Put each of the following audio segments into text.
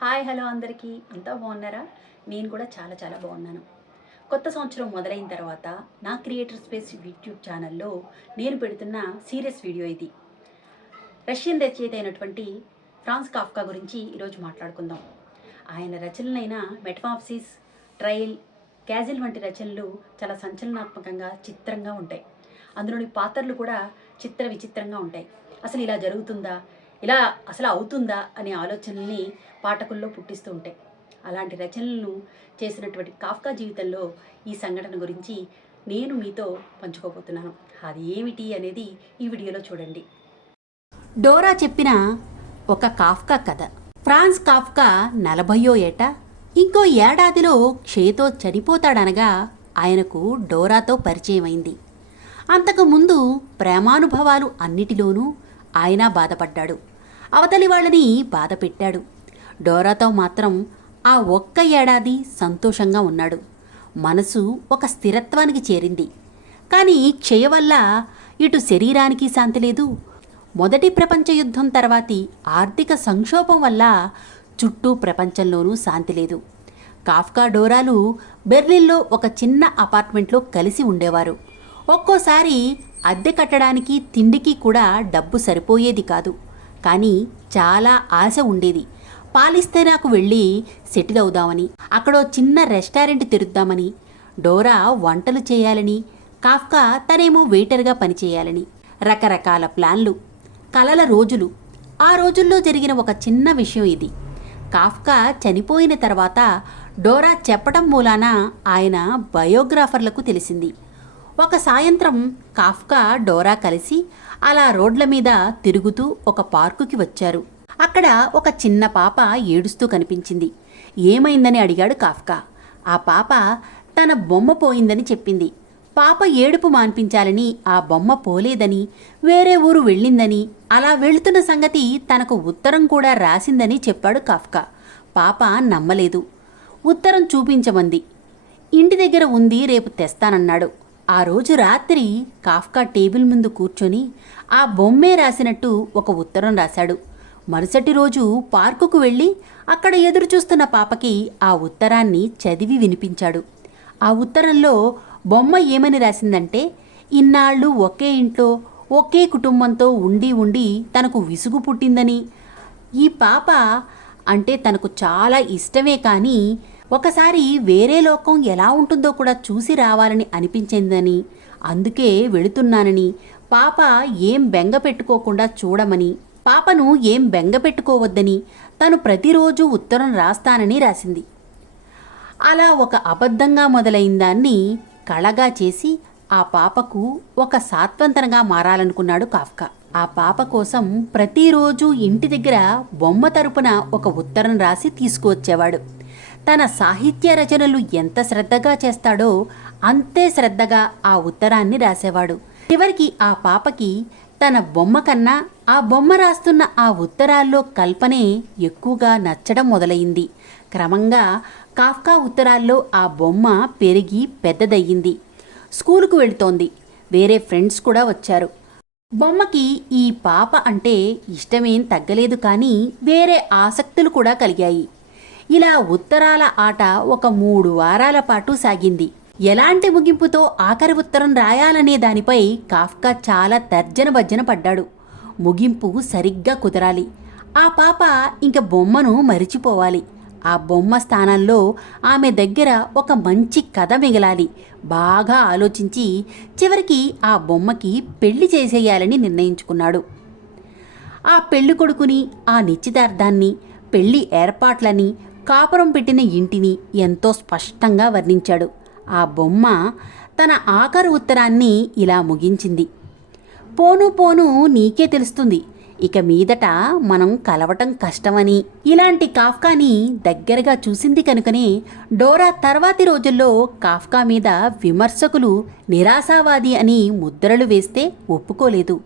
Hi hello అందరికీ. అంతా బాగున్నారా? నేను కూడా చాలా చాలా బాగున్నాను. కొత్త సంవత్సరం మొదలైన తర్వాత నా క్రియేటర్ స్పేస్ యూట్యూబ్ ఛానల్లో నేను పెడుతున్న సీరియస్ వీడియో ఇది. రష్యన్ రచయిత అయినటువంటి ఫ్రాన్స్ కాఫ్కా గురించి ఈరోజు మాట్లాడుకుందాం. ఆయన రచనలైన మెటమాప్సిస్ ట్రయల్ క్యాజిల్ వంటి రచనలు చాలా సంచలనాత్మకంగా చిత్రంగా ఉంటాయి. అందులోని పాత్రలు కూడా చిత్ర విచిత్రంగా ఉంటాయి. అసలు ఇలా జరుగుతుందా? ఇలా అసలు అవుతుందా అనే ఆలోచనల్ని పాఠకుల్లో పుట్టిస్తూ ఉంటాయి. అలాంటి రచనలను చేసినటువంటి కాఫ్కా జీవితంలో ఈ సంఘటన గురించి నేను మీతో పంచుకోబోతున్నాను. అది ఏమిటి అనేది ఈ వీడియోలో చూడండి. డోరా చెప్పిన ఒక కాఫ్కా కథ. ఫ్రాన్స్ కాఫ్కా నలభయో ఏట ఇంకో ఏడాదిలో క్షేతో చనిపోతాడనగా ఆయనకు డోరాతో పరిచయమైంది. అంతకుముందు ప్రేమానుభవాలు అన్నిటిలోనూ ఆయన బాధపడ్డాడు. అవతలి వాళ్ళని బాధ పెట్టాడు. డోరాతో మాత్రం ఆ ఒక్క ఏడాది సంతోషంగా ఉన్నాడు. మనసు ఒక స్థిరత్వానికి చేరింది. కానీ క్షయ వల్ల ఇటు శరీరానికి శాంతి లేదు. మొదటి ప్రపంచ యుద్ధం తర్వాతి ఆర్థిక సంక్షోభం వల్ల చుట్టూ ప్రపంచంలోనూ శాంతి లేదు. కాఫ్కా డోరాలు బెర్లిన్లో ఒక చిన్న అపార్ట్మెంట్లో కలిసి ఉండేవారు. ఒక్కోసారి అద్దె కట్టడానికి తిండికి కూడా డబ్బు సరిపోయేది కాదు. కానీ చాలా ఆశ ఉండేది. పాలిస్తే నాకు వెళ్ళి సెటిల్ అవుదామని అక్కడో చిన్న రెస్టారెంట్ తెరుద్దామని డోరా వంటలు చేయాలని కాఫ్కా తనేమో వెయిటర్గా పనిచేయాలని రకరకాల ప్లాన్లు కలల రోజులు. ఆ రోజుల్లో జరిగిన ఒక చిన్న విషయం ఇది. కాఫ్కా చనిపోయిన తర్వాత డోరా చెప్పడం మూలాన ఆయన బయోగ్రాఫర్లకు తెలిసింది. ఒక సాయంత్రం కాఫ్కా డోరా కలిసి అలా రోడ్ల మీద తిరుగుతూ ఒక పార్కుకి వచ్చారు. అక్కడ ఒక చిన్న పాప ఏడుస్తూ కనిపించింది. ఏమైందని అడిగాడు కాఫ్కా. ఆ పాప తన బొమ్మ పోయిందని చెప్పింది. పాప ఏడుపు మాన్పించాలని ఆ బొమ్మ పోలేదని వేరే ఊరు వెళ్ళిందని అలా వెళుతున్న సంగతి తనకు ఉత్తరం కూడా రాసిందని చెప్పాడు కాఫ్కా. పాప నమ్మలేదు. ఉత్తరం చూపించమంది. ఇంటి దగ్గర ఉంది రేపు తెస్తానన్నాడు. ఆ రోజు రాత్రి కాఫ్కా టేబుల్ ముందు కూర్చొని ఆ బొమ్మే రాసినట్టు ఒక ఉత్తరం రాశాడు. మరుసటి రోజు పార్కుకు వెళ్ళి అక్కడ ఎదురు చూస్తున్న పాపకి ఆ ఉత్తరాన్ని చదివి వినిపించాడు. ఆ ఉత్తరంలో బొమ్మ ఏమని రాసిందంటే ఇన్నాళ్ళు ఒకే ఇంట్లో ఒకే కుటుంబంతో ఉండి ఉండి తనకు విసుగు పుట్టిందని. ఈ పాప అంటే తనకు చాలా ఇష్టమే కానీ ఒకసారి వేరే లోకం ఎలా ఉంటుందో కూడా చూసి రావాలని అనిపించిందని అందుకే వెళుతున్నానని పాప ఏం బెంగ పెట్టుకోకుండా చూడమని పాపను ఏం బెంగ పెట్టుకోవద్దని తను ప్రతిరోజు ఉత్తరం రాస్తానని రాసింది. అలా ఒక అబద్ధంగా మొదలైన దాన్ని కళగా చేసి ఆ పాపకు ఒక సాత్వంతనగా మారాలనుకున్నాడు కాఫ్కా ఆ పాప కోసం ప్రతిరోజు ఇంటి దగ్గర బొమ్మ తరపున ఒక ఉత్తరం రాసి తీసుకువచ్చేవాడు. తన సాహిత్య రచనలు ఎంత శ్రద్ధగా చేస్తాడో అంతే శ్రద్ధగా ఆ ఉత్తరాన్ని రాసేవాడు. చివరికి ఆ పాపకి తన బొమ్మ కన్నా ఆ బొమ్మ రాస్తున్న ఆ ఉత్తరాల్లో కల్పనే ఎక్కువగా నచ్చడం మొదలైంది. క్రమంగా కాఫ్కా ఉత్తరాల్లో ఆ బొమ్మ పెరిగి పెద్దదయ్యింది. స్కూలుకు వెళుతోంది. వేరే ఫ్రెండ్స్ కూడా వచ్చారు. బొమ్మకి ఈ పాప అంటే ఇష్టమేం తగ్గలేదు కానీ వేరే ఆసక్తులు కూడా కలిగాయి. ఇలా ఉత్తరాల ఆట ఒక మూడు వారాల పాటు సాగింది. ఎలాంటి ముగింపుతో ఆఖరి ఉత్తరం రాయాలనే దానిపై కాఫ్కా చాలా తర్జన భర్జన పడ్డాడు. ముగింపు సరిగ్గా కుదరాలి. ఆ పాప ఇంక బొమ్మను మరిచిపోవాలి. ఆ బొమ్మ స్థానంలో ఆమె దగ్గర ఒక మంచి కథ మిగలాలి. బాగా ఆలోచించి చివరికి ఆ బొమ్మకి పెళ్ళి చేసేయాలని నిర్ణయించుకున్నాడు. ఆ పెళ్ళి కొడుకుని ఆ నిశ్చితార్థాన్ని పెళ్ళి ఏర్పాట్లని కాపురం పెట్టిన ఇంటిని ఎంతో స్పష్టంగా వర్ణించాడు. ఆ బొమ్మ తన ఆఖరు ఉత్తరాన్ని ఇలా ముగించింది. పోను పోను నీకే తెలుస్తుంది. ఇక మీదట మనం కలవటం కష్టమని ఇలాంటి కాఫ్కాని దగ్గరగా చూసింది కనుకనే డోరా తర్వాతి రోజుల్లో కాఫ్కా మీద విమర్శకులు నిరాశావాది అని ముద్రలు వేస్తే ఒప్పుకోలేదు.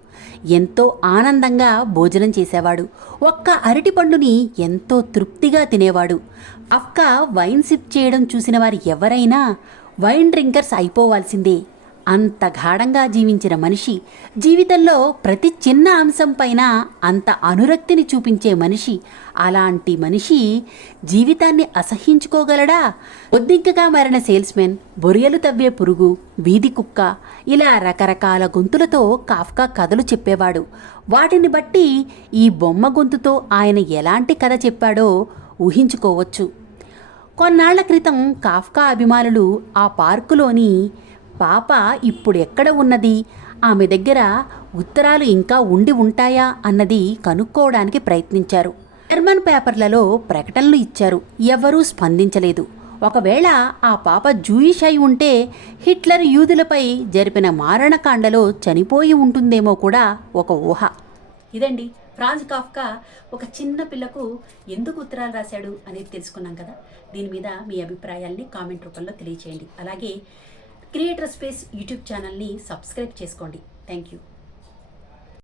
ఎంతో ఆనందంగా భోజనం చేసేవాడు. ఒక్క అరటిపండుని ఎంతో తృప్తిగా తినేవాడు. అఫ్కా వైన్ సిప్ చేయడం చూసిన వారు ఎవరైనా వైన్ డ్రింకర్స్ అయిపోవాల్సిందే. అంత గాఢంగా జీవించిన మనిషి జీవితంలో ప్రతి చిన్న అంశం పైన అంత అనురక్తిని చూపించే మనిషి అలాంటి మనిషి జీవితాన్ని అసహించుకోగలడా? ఒద్దింకగా మారిన సేల్స్మెన్ బొరియలు తవ్వే పురుగు వీధి కుక్క ఇలా రకరకాల గొంతులతో కాఫ్కా కథలు చెప్పేవాడు. వాటిని బట్టి ఈ బొమ్మ గొంతుతో ఆయన ఎలాంటి కథ చెప్పాడో ఊహించుకోవచ్చు. కొన్నాళ్ళ క్రితం కాఫ్కా అభిమానులు ఆ పార్కులోని పాప ఇప్పుడు ఎక్కడ ఉన్నది? ఆమె దగ్గర ఉత్తరాలు ఇంకా ఉండి ఉంటాయా? అన్నది కనుక్కోవడానికి ప్రయత్నించారు. జర్మన్ పేపర్లలో ప్రకటనలు ఇచ్చారు. ఎవరూ స్పందించలేదు. ఒకవేళ ఆ పాప జూయిష్ అయి ఉంటే హిట్లర్ యూదులపై జరిపిన మారణకాండలో చనిపోయి ఉంటుందేమో కూడా ఒక ఊహ. ఇదండి ఫ్రాన్స్ కాఫ్కా? ఒక చిన్న పిల్లకు ఎందుకు ఉత్తరాలు రాశాడు అనేది తెలుసుకున్నాం కదా? దీని మీద మీ అభిప్రాయాల్ని కామెంట్ రూపంలో తెలియచేయండి. అలాగే క్రియేటర్ స్పేస్ యూట్యూబ్ ఛానల్ని సబ్స్క్రైబ్ చేసుకోండి. Thank you.